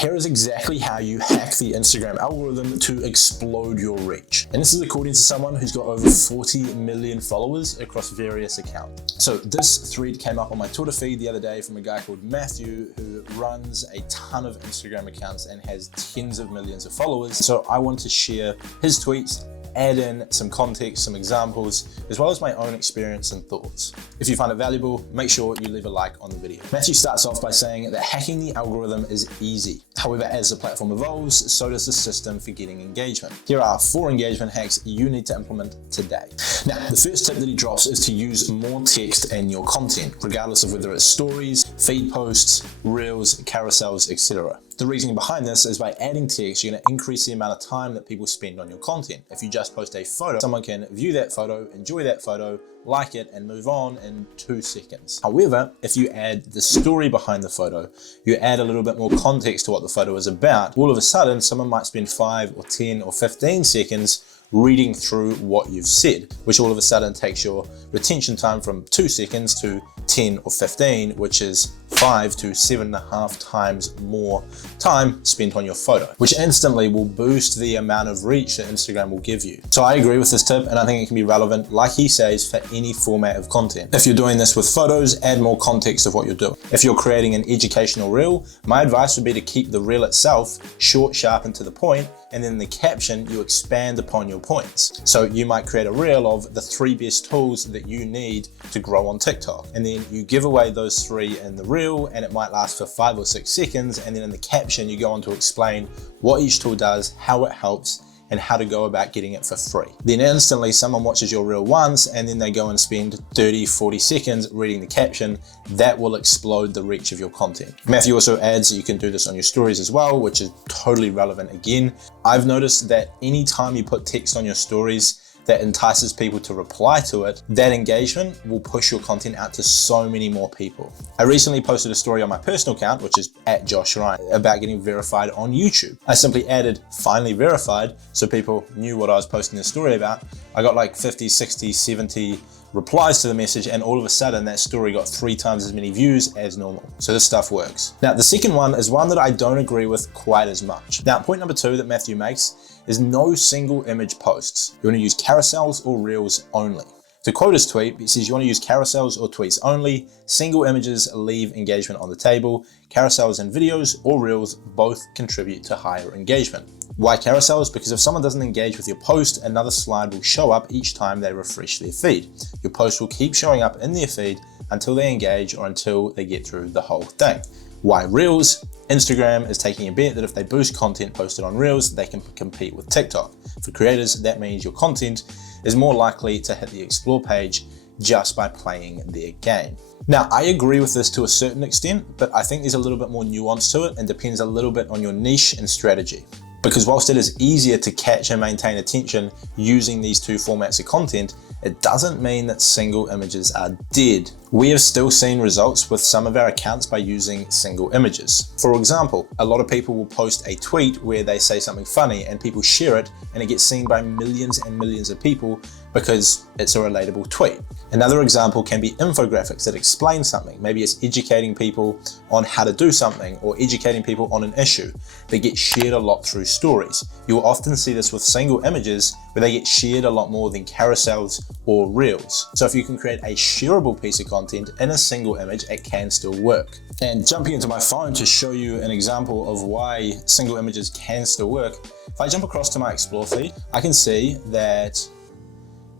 Here is exactly how you hack the Instagram algorithm to explode your reach. And this is according to someone who's got over 40 million followers across various accounts. So this thread came up on my Twitter feed the other day from a guy called Matthew, who runs a ton of Instagram accounts and has tens of millions of followers. So I want to share his tweets, add in some context, some examples, as well as my own experience and thoughts. If you find it valuable, make sure you leave a like on the video. Matthew starts off by saying that hacking the algorithm is easy. However, as the platform evolves, so does the system for getting engagement. Here are 4 engagement hacks you need to implement today. Now, the first tip that he drops is to use more text in your content, regardless of whether it's stories, feed posts, reels, carousels, etc. The reasoning behind this is by adding text, you're going to increase the amount of time that people spend on your content. If you just post a photo, someone can view that photo, enjoy that photo, like it, and move on in 2 seconds. However, if you add the story behind the photo, you add a little bit more context to what the photo is about, all of a sudden, someone might spend 5 or 10 or 15 seconds reading through what you've said, which all of a sudden takes your retention time from 2 seconds to 10 or 15, which is 5 to 7.5 times more time spent on your photo, which instantly will boost the amount of reach that Instagram will give you. So I agree with this tip, and I think it can be relevant, like he says, for any format of content. If you're doing this with photos, add more context of what you're doing. If you're creating an educational reel, my advice would be to keep the reel itself short, sharp, and to the point, and then in the caption, you expand upon your points. So you might create a reel of the 3 best tools that you need to grow on TikTok. And then you give away those 3 in the reel, and it might last for 5 or 6 seconds. And then in the caption, you go on to explain what each tool does, how it helps, and how to go about getting it for free. Then instantly someone watches your reel once and then they go and spend 30, 40 seconds reading the caption. That will explode the reach of your content. Matthew also adds that you can do this on your stories as well, which is totally relevant again. I've noticed that anytime you put text on your stories that entices people to reply to it, that engagement will push your content out to so many more people. I recently posted a story on my personal account, which is @JoshRyan, about getting verified on YouTube. I simply added "finally verified" so people knew what I was posting the story about. I got like 50, 60, 70 replies to the message, and all of a sudden that story got 3 times as many views as normal. So this stuff works. Now, the second one is one that I don't agree with quite as much. Now, point number 2 that Matthew makes is no single image posts. You want to use carousels or reels only. To quote his tweet, he says you want to use carousels or tweets only. Single images leave engagement on the table. Carousels and videos or reels both contribute to higher engagement. Why carousels? Because if someone doesn't engage with your post, another slide will show up each time they refresh their feed. Your post will keep showing up in their feed until they engage or until they get through the whole thing. Why reels? Instagram is taking a bet that if they boost content posted on reels, they can compete with TikTok. For creators, that means your content is more likely to hit the explore page just by playing their game. Now, I agree with this to a certain extent, but I think there's a little bit more nuance to it and depends a little bit on your niche and strategy. Because whilst it is easier to catch and maintain attention using these 2 formats of content, it doesn't mean that single images are dead. We have still seen results with some of our accounts by using single images. For example, a lot of people will post a tweet where they say something funny and people share it, and it gets seen by millions and millions of people because it's a relatable tweet. Another example can be infographics that explain something. Maybe it's educating people on how to do something or educating people on an issue. They get shared a lot through stories. You will often see this with single images where they get shared a lot more than carousels or reels. So if you can create a shareable piece of content in a single image, it can still work. And jumping into my phone to show you an example of why single images can still work, if I jump across to my explore feed, I can see that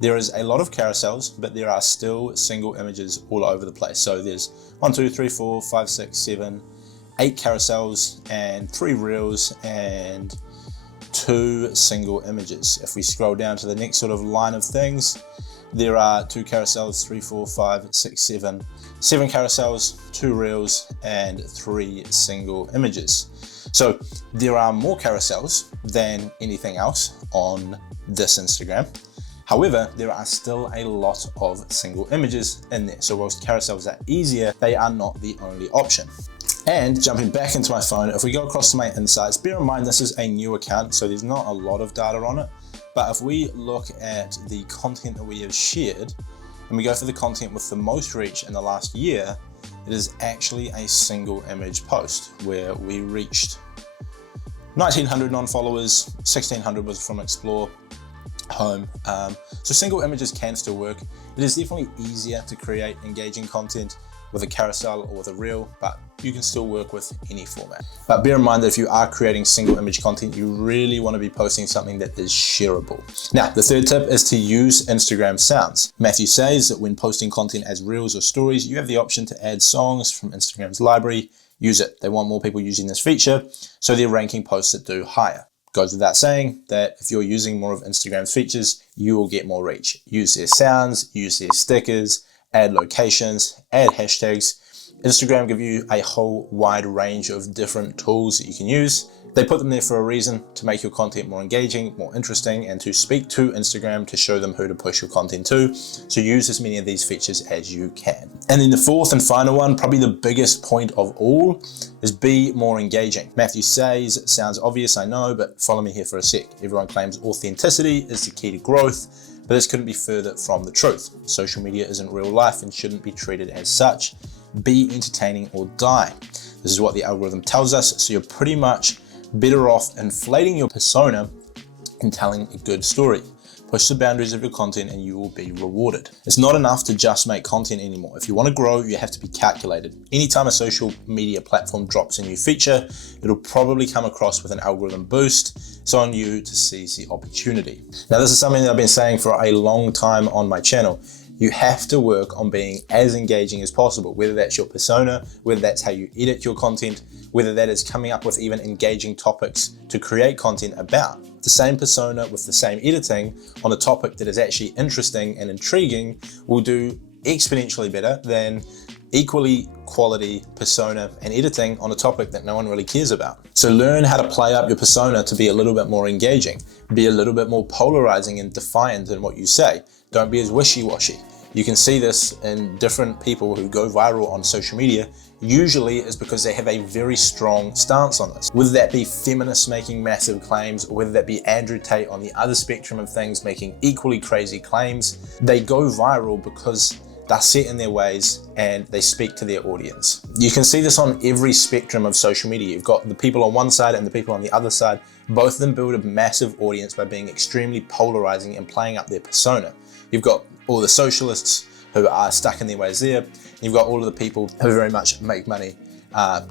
there is a lot of carousels, but there are still single images all over the place. So there's 1, 2, 3, 4, 5, 6, 7, 8 carousels and 3 reels and 2 single images. If we scroll down to the next sort of line of things, there are 2 carousels, 3, 4, 5, 6, 7 carousels, 2 reels, and 3 single images. So there are more carousels than anything else on this Instagram. However, there are still a lot of single images in there. So whilst carousels are easier, they are not the only option. And jumping back into my phone, if we go across to my insights, bear in mind this is a new account, so there's not a lot of data on it. But if we look at the content that we have shared, and we go for the content with the most reach in the last year, it is actually a single image post where we reached 1,900 non-followers, 1,600 was from Explore, Home. So single images can still work. It is definitely easier to create engaging content with a carousel or with a reel, but you can still work with any format. But bear in mind that if you are creating single image content, you really want to be posting something that is shareable. Now, the third tip is to use Instagram sounds. Matthew says that when posting content as reels or stories, you have the option to add songs from Instagram's library. Use it. They want more people using this feature, so they're ranking posts that do higher. Goes without saying that if you're using more of Instagram's features, you will get more reach. Use their sounds, use their stickers, add locations, add hashtags. Instagram give you a whole wide range of different tools that you can use. They put them there for a reason, to make your content more engaging, more interesting, and to speak to Instagram to show them who to push your content to. So use as many of these features as you can. And then the fourth and final one, probably the biggest point of all, is be more engaging. Matthew says, it sounds obvious, I know, but follow me here for a sec. Everyone claims authenticity is the key to growth, but this couldn't be further from the truth. Social media isn't real life and shouldn't be treated as such. Be entertaining or die. This is what the algorithm tells us, so you're pretty much better off inflating your persona and telling a good story. Push the boundaries of your content and you will be rewarded. It's not enough to just make content anymore. If you want to grow, you have to be calculated. Anytime a social media platform drops a new feature, it'll probably come across with an algorithm boost. It's on you to seize the opportunity. Now, this is something that I've been saying for a long time on my channel. You have to work on being as engaging as possible, whether that's your persona, whether that's how you edit your content, whether that is coming up with even engaging topics to create content about. The same persona with the same editing on a topic that is actually interesting and intriguing will do exponentially better than equally quality persona and editing on a topic that no one really cares about. So learn how to play up your persona to be a little bit more engaging, be a little bit more polarizing and defiant in what you say. Don't be as wishy-washy. You can see this in different people who go viral on social media. Usually is because they have a very strong stance on this. Whether that be feminists making massive claims, or whether that be Andrew Tate on the other spectrum of things making equally crazy claims, they go viral because they're set in their ways and they speak to their audience. You can see this on every spectrum of social media. You've got the people on one side and the people on the other side. Both of them build a massive audience by being extremely polarizing and playing up their persona. You've got all the socialists who are stuck in their ways there. You've got all of the people who very much make money,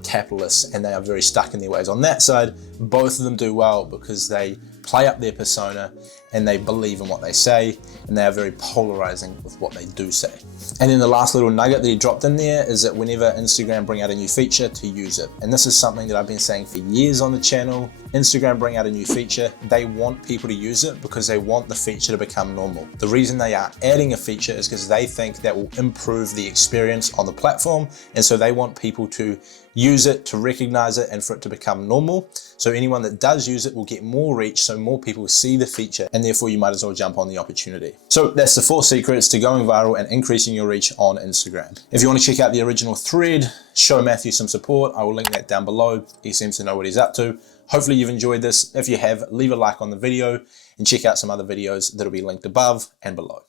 capitalists, and they are very stuck in their ways on that side. Both of them do well because they play up their persona and they believe in what they say, and they are very polarizing with what they do say. And then the last little nugget that he dropped in there is that whenever Instagram bring out a new feature, to use it. And this is something that I've been saying for years on the channel. Instagram bring out a new feature, they want people to use it because they want the feature to become normal. The reason they are adding a feature is because they think that will improve the experience on the platform, and so they want people to use it, to recognize it, and for it to become normal. So anyone that does use it will get more reach, so more people see the feature, and therefore you might as well jump on the opportunity. So that's the 4 secrets to going viral and increasing your reach on Instagram. If you want to check out the original thread, show Matthew some support, I will link that down below. He seems to know what he's up to. Hopefully you've enjoyed this. If you have, leave a like on the video and check out some other videos that'll be linked above and below.